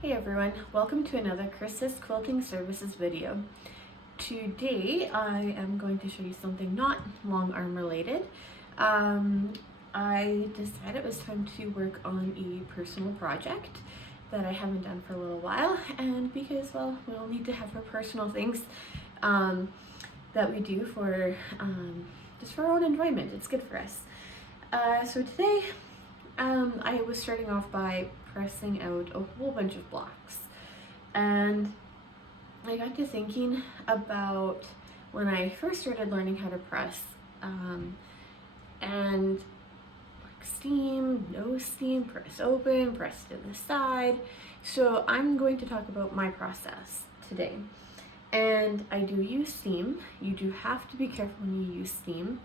Hey everyone, welcome to another Chris's Quilting Services video. Today I am going to show you something not long arm related. I decided it was time to work on a personal project that I haven't done for a little while, and because, well, we all need to have our personal things that we do for just for our own enjoyment. It's good for us. So today I was starting off by pressing out a whole bunch of blocks, and I got to thinking about when I first started learning how to press, and like steam, no steam, press open, press to the side. So I'm going to talk about my process today. And I do use steam. You do have to be careful when you use steam,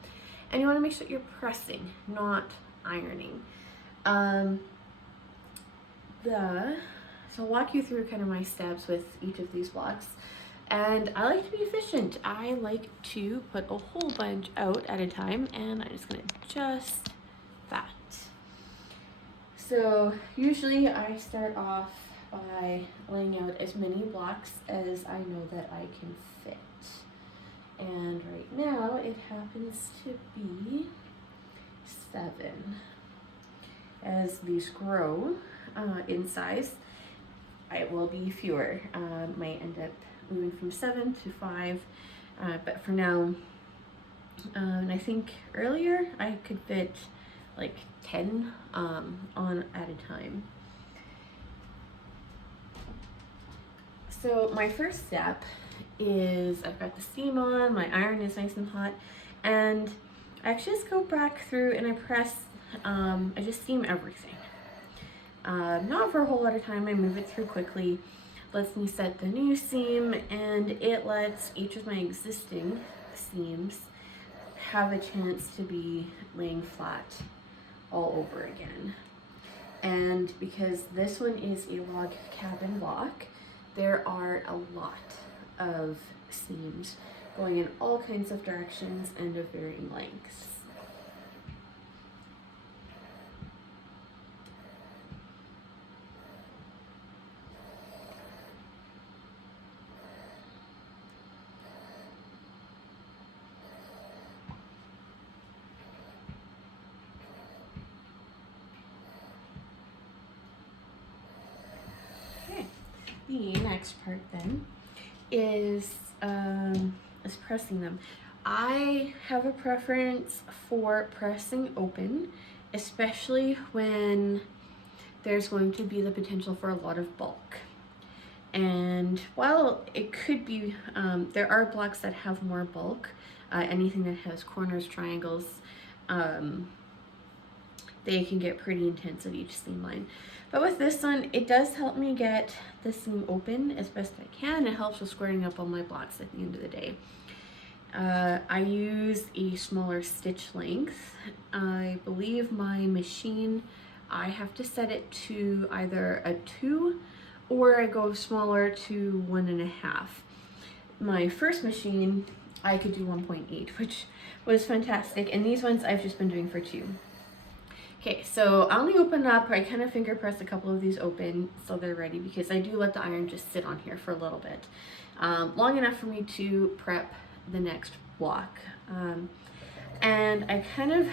and you want to make sure you're pressing, not ironing. So I'll walk you through kind of my steps with each of these blocks. And I like to be efficient. I like to put a whole bunch out at a time, and I'm just gonna adjust that. So usually I start off by laying out as many blocks as I know that I can fit. And right now it happens to be 7. As these grow in size, it will be fewer. Might end up moving from 7 to 5, but for now, and I think earlier I could fit like 10 on at a time. So my first step is I've got the steam on, my iron is nice and hot, and I actually just go back through and I press, I just steam everything. Not for a whole lot of time, I move it through quickly, lets me set the new seam, and it lets each of my existing seams have a chance to be laying flat all over again. And because this one is a log cabin block, there are a lot of seams going in all kinds of directions and of varying lengths. The next part then is pressing them. I have a preference for pressing open, especially when there's going to be the potential for a lot of bulk. And while it could be, there are blocks that have more bulk, anything that has corners, triangles, they can get pretty intense at each seam line. But with this one, it does help me get the seam open as best I can. It helps with squaring up all my blocks at the end of the day. I use a smaller stitch length. I believe my machine, I have to set it to either a 2 or I go smaller to 1.5. My first machine, I could do 1.8, which was fantastic. And these ones I've just been doing for 2. Okay, so I only open up, I kind of finger press a couple of these open so they're ready, because I do let the iron just sit on here for a little bit. Long enough for me to prep the next block. And I kind of,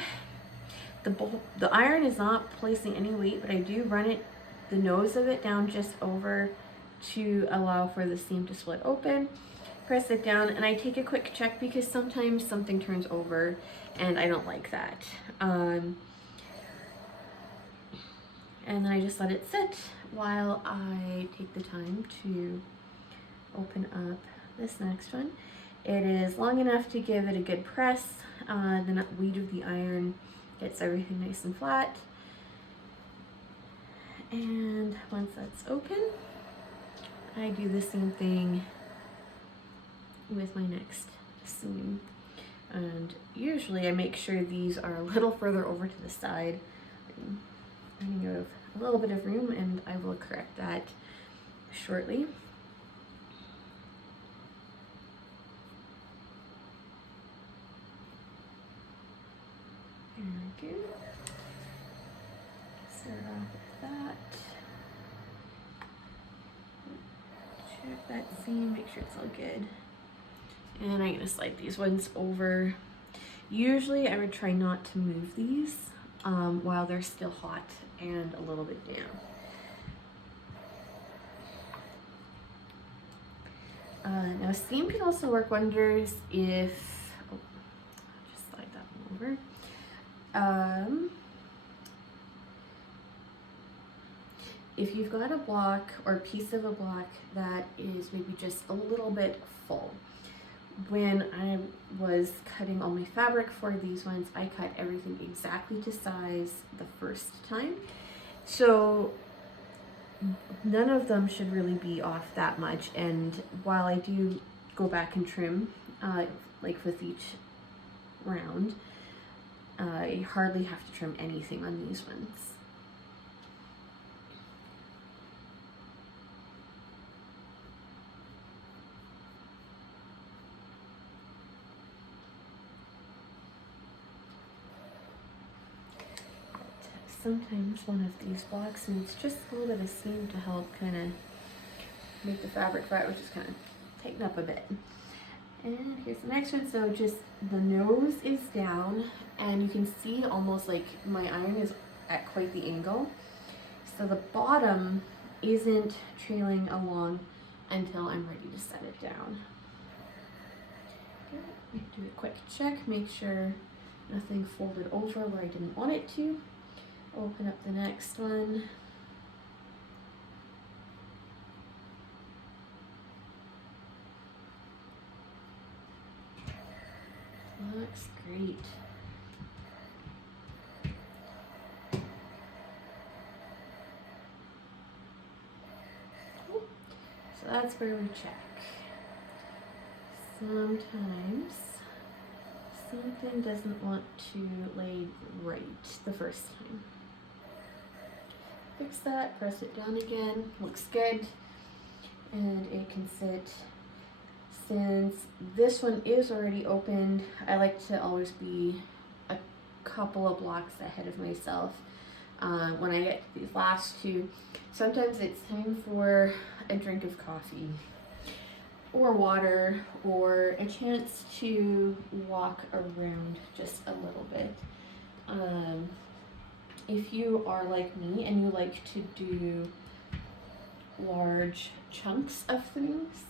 the iron is not placing any weight, but I do run it, the nose of it down just over to allow for the seam to split open. Press it down, and I take a quick check because sometimes something turns over and I don't like that. And then I just let it sit while I take the time to open up this next one. It is long enough to give it a good press. The weight of the iron gets everything nice and flat. And once that's open, I do the same thing with my next seam. And usually I make sure these are a little further over to the side. I'm running out of a little bit of room, and I will correct that shortly. There we go. Start off with that. that seam, make sure it's all good. And I'm gonna slide these ones over. Usually I would try not to move these while they're still hot and a little bit damp. Now seam can also work wonders if, oh, I'll just slide that one over. If you've got a block or piece of a block that is maybe just a little bit full. When I was cutting all my fabric for these ones, I cut everything exactly to size the first time. So none of them should really be off that much. And while I do go back and trim, like with each round, I hardly have to trim anything on these ones. Sometimes one of these blocks needs just a little bit of seam to help kind of make the fabric flat, which is kind of tighten up a bit. And here's the next one. So just the nose is down, and you can see almost like my iron is at quite the angle. So the bottom isn't trailing along until I'm ready to set it down. Okay, do a quick check, make sure nothing folded over where I didn't want it to. Open up the next one. Looks great. So that's where we check. Sometimes something doesn't want to lay right the first time. Fix that, press it down again, looks good, and it can sit. Since this one is already opened, I like to always be a couple of blocks ahead of myself when I get to these last two. Sometimes it's time for a drink of coffee or water or a chance to walk around just a little bit. If you are like me and you like to do large chunks of things,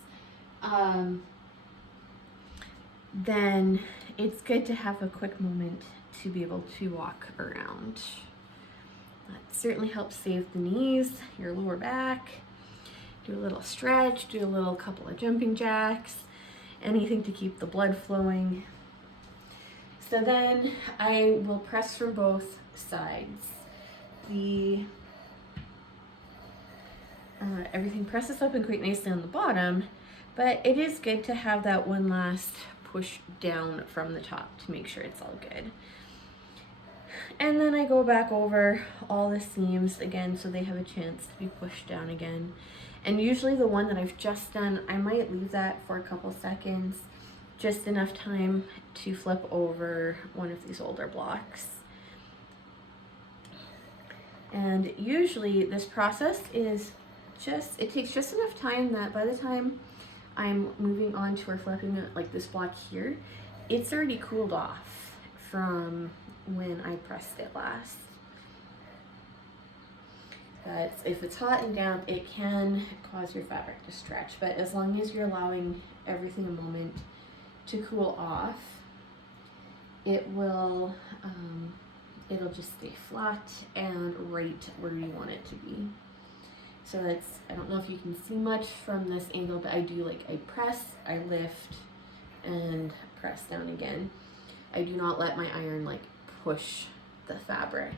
then it's good to have a quick moment to be able to walk around. That certainly helps save the knees, your lower back. Do a little stretch, do a little couple of jumping jacks, anything to keep the blood flowing. So then I will press from both sides. Everything presses up and quite nicely on the bottom, but it is good to have that one last push down from the top to make sure it's all good. And then I go back over all the seams again so they have a chance to be pushed down again. And usually the one that I've just done, I might leave that for a couple seconds, just enough time to flip over one of these older blocks. And usually this process is it takes just enough time that by the time I'm moving on to or flipping like this block here, it's already cooled off from when I pressed it last. But if it's hot and damp, it can cause your fabric to stretch, but as long as you're allowing everything a moment to cool off, it will it'll just stay flat and right where you want it to be. So that's, I don't know if you can see much from this angle, but I do I press, I lift, and press down again. I do not let my iron push the fabric.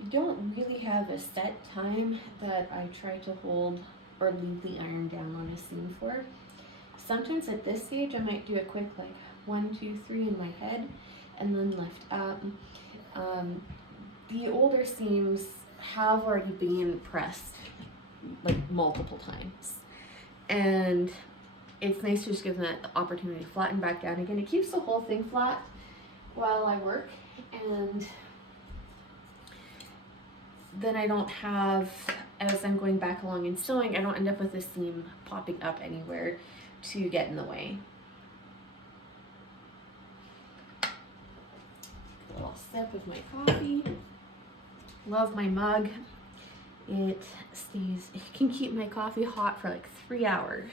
I don't really have a set time that I try to hold or leave the iron down on a seam for. Sometimes at this stage I might do a quick 1, 2, 3 in my head and then lift up. The older seams have already been pressed multiple times, and it's nice to just give them that opportunity to flatten back down again. It keeps the whole thing flat, while I work, and then I don't have, as I'm going back along and sewing, I don't end up with the seam popping up anywhere to get in the way. A little sip of my coffee. Love my mug. It can keep my coffee hot for like 3 hours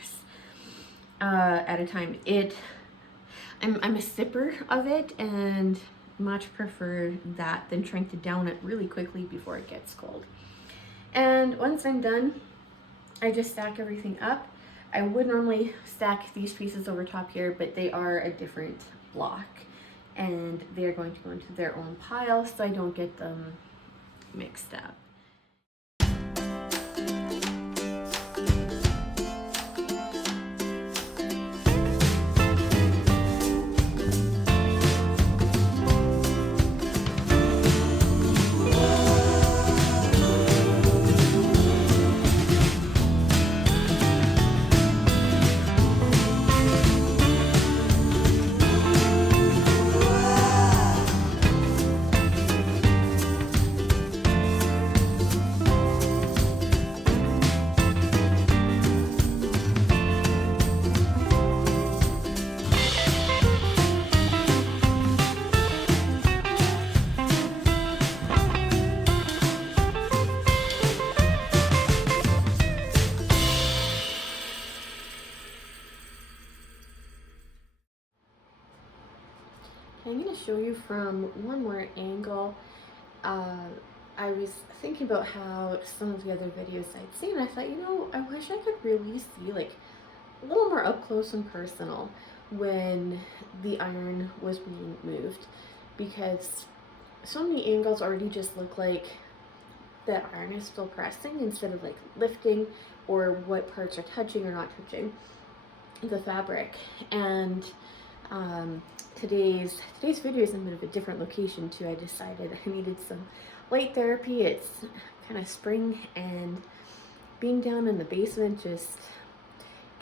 at a time. I'm a sipper of it and much prefer that than trying to down it really quickly before it gets cold. And once I'm done, I just stack everything up. I would normally stack these pieces over top here, but they are a different block and they're going to go into their own pile so I don't get them mixed up. I'm going to show you from one more angle. I was thinking about how some of the other videos I'd seen, I thought, you know, I wish I could really see like a little more up close and personal when the iron was being moved, because so many angles already just look like the iron is still pressing instead of like lifting, or what parts are touching or not touching the fabric. And today's video is in a bit of a different location too. I decided I needed some light therapy. It's kind of spring, and being down in the basement just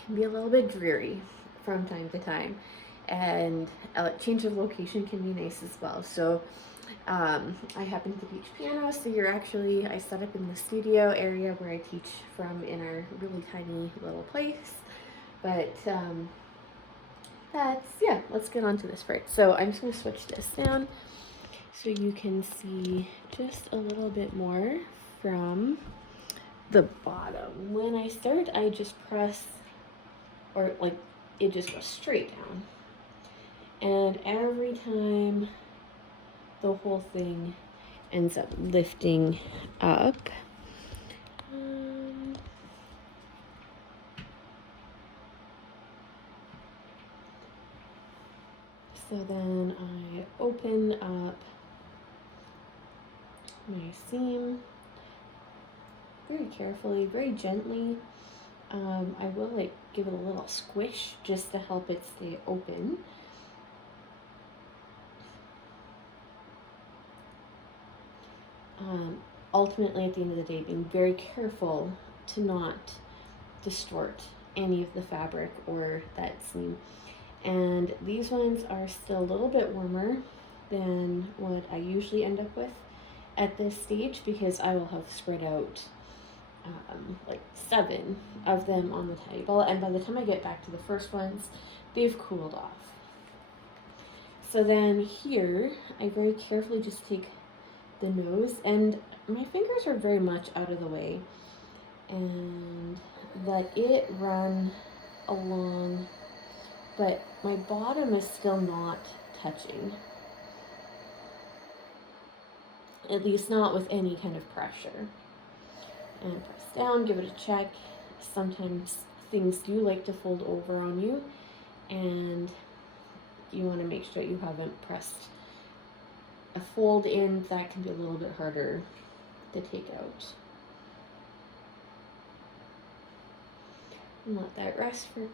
can be a little bit dreary from time to time, and a change of location can be nice as well. So I happen to teach piano, so I set up in the studio area where I teach from in our really tiny little place. But let's get on to this part. So I'm just going to switch this down so you can see just a little bit more from the bottom. When I start, I just press, or like it just goes straight down. And every time the whole thing ends up lifting up. So then I open up my seam very carefully, very gently. I will like give it a little squish just to help it stay open. Ultimately, at the end of the day, being very careful to not distort any of the fabric or that seam. And these ones are still a little bit warmer than what I usually end up with at this stage, because I will have spread out like 7 of them on the table, and by the time I get back to the first ones, they've cooled off. So then here, I very carefully just take the nose, and my fingers are very much out of the way, and let it run along, but my bottom is still not touching, at least not with any kind of pressure. And press down, give it a check. Sometimes things do like to fold over on you, and you want to make sure you haven't pressed a fold in. That can be a little bit harder to take out. And let that rest for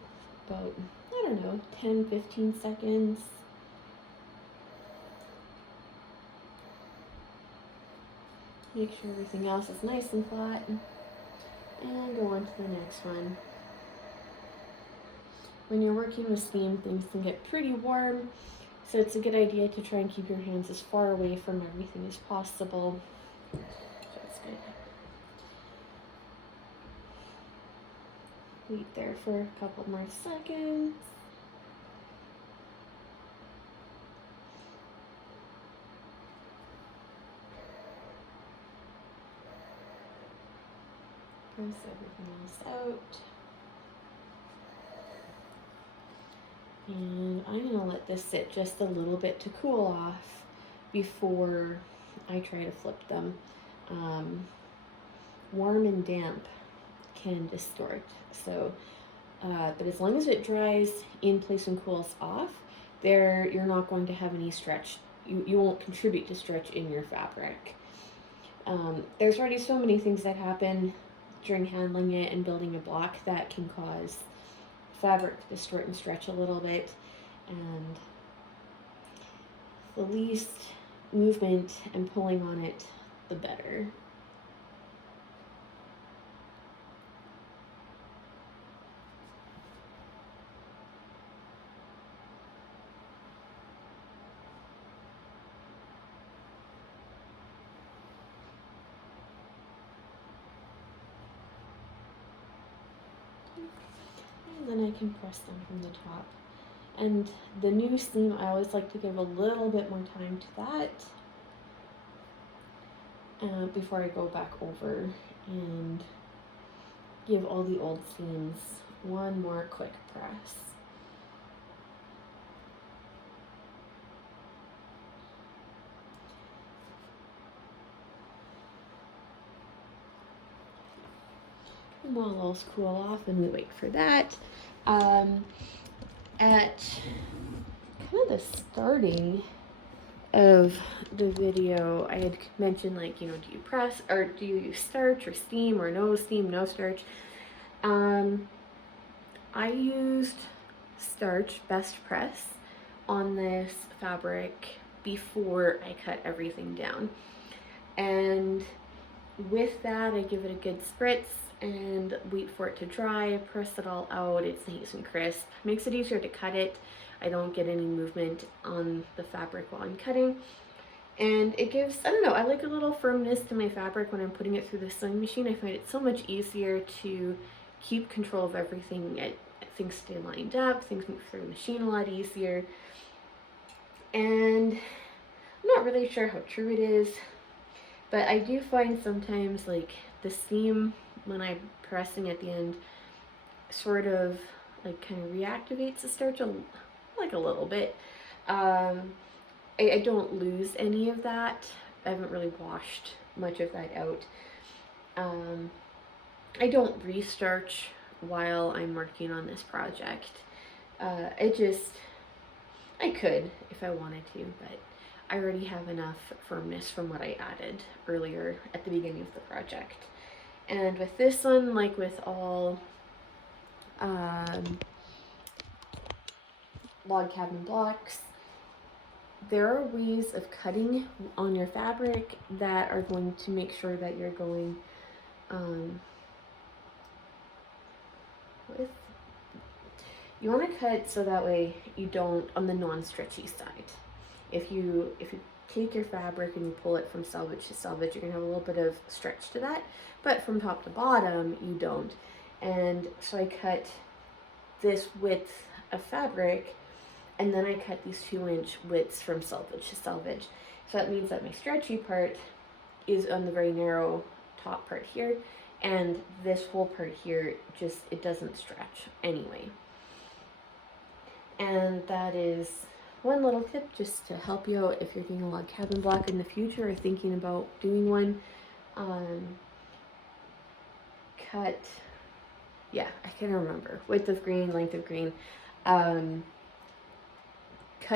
about, 10-15 seconds. Make sure everything else is nice and flat, and go on to the next one. When you're working with steam, things can get pretty warm, So it's a good idea to try and keep your hands as far away from everything as possible. That's good. Wait there for a couple more seconds. Press everything else out. And I'm going to let this sit just a little bit to cool off before I try to flip them. Warm and damp can distort. So, but as long as it dries in place and cools off, you're not going to have any stretch. You won't contribute to stretch in your fabric. There's already so many things that happen during handling it and building a block that can cause fabric to distort and stretch a little bit, and the least movement and pulling on it, the better. And then I can press them from the top. And the new seam, I always like to give a little bit more time to that before I go back over and give all the old seams one more quick press. And while those cool off and we wait for that, at kind of the starting of the video, I had mentioned, like, do you press, or do you use starch or steam, or no steam, no starch? I used starch best press on this fabric before I cut everything down, and with that I give it a good spritz and wait for it to dry, press it all out. It's nice and crisp, makes it easier to cut it. I don't get any movement on the fabric while I'm cutting, and it gives, I don't know, I like a little firmness to my fabric when I'm putting it through the sewing machine. I find it so much easier to keep control of everything. Things stay lined up, things move through the machine a lot easier. And I'm not really sure how true it is, but I do find sometimes, like, the seam when I'm pressing at the end sort of like kind of reactivates the starch like a little bit. I don't lose any of that. I haven't really washed much of that out. I don't restarch while I'm working on this project. I could if I wanted to, but I already have enough firmness from what I added earlier at the beginning of the project. And with this one, like with all log cabin blocks, there are ways of cutting on your fabric that are going to make sure that you're going you want to cut so that way you don't on the non-stretchy side. If you take your fabric and you pull it from selvage to selvage, you're gonna have a little bit of stretch to that, but from top to bottom you don't. And so I cut this width of fabric, and then I cut these 2-inch widths from selvage to selvage. So that means that my stretchy part is on the very narrow top part here, and this whole part here, it doesn't stretch anyway. And that is one little tip just to help you out if you're doing a log cabin block in the future or thinking about doing one. Cut, yeah, I can't remember, width of green, length of green. Cut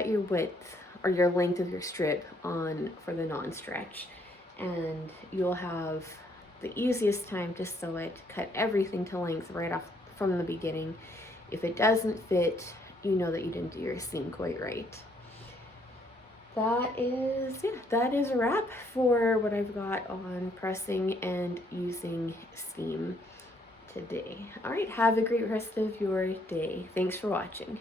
your width or your length of your strip on for the non-stretch, and you'll have the easiest time to sew it. Cut everything to length right off from the beginning. If it doesn't fit, you know that you didn't do your seam quite right. That is a wrap for what I've got on pressing and using steam today. All right, have a great rest of your day. Thanks for watching.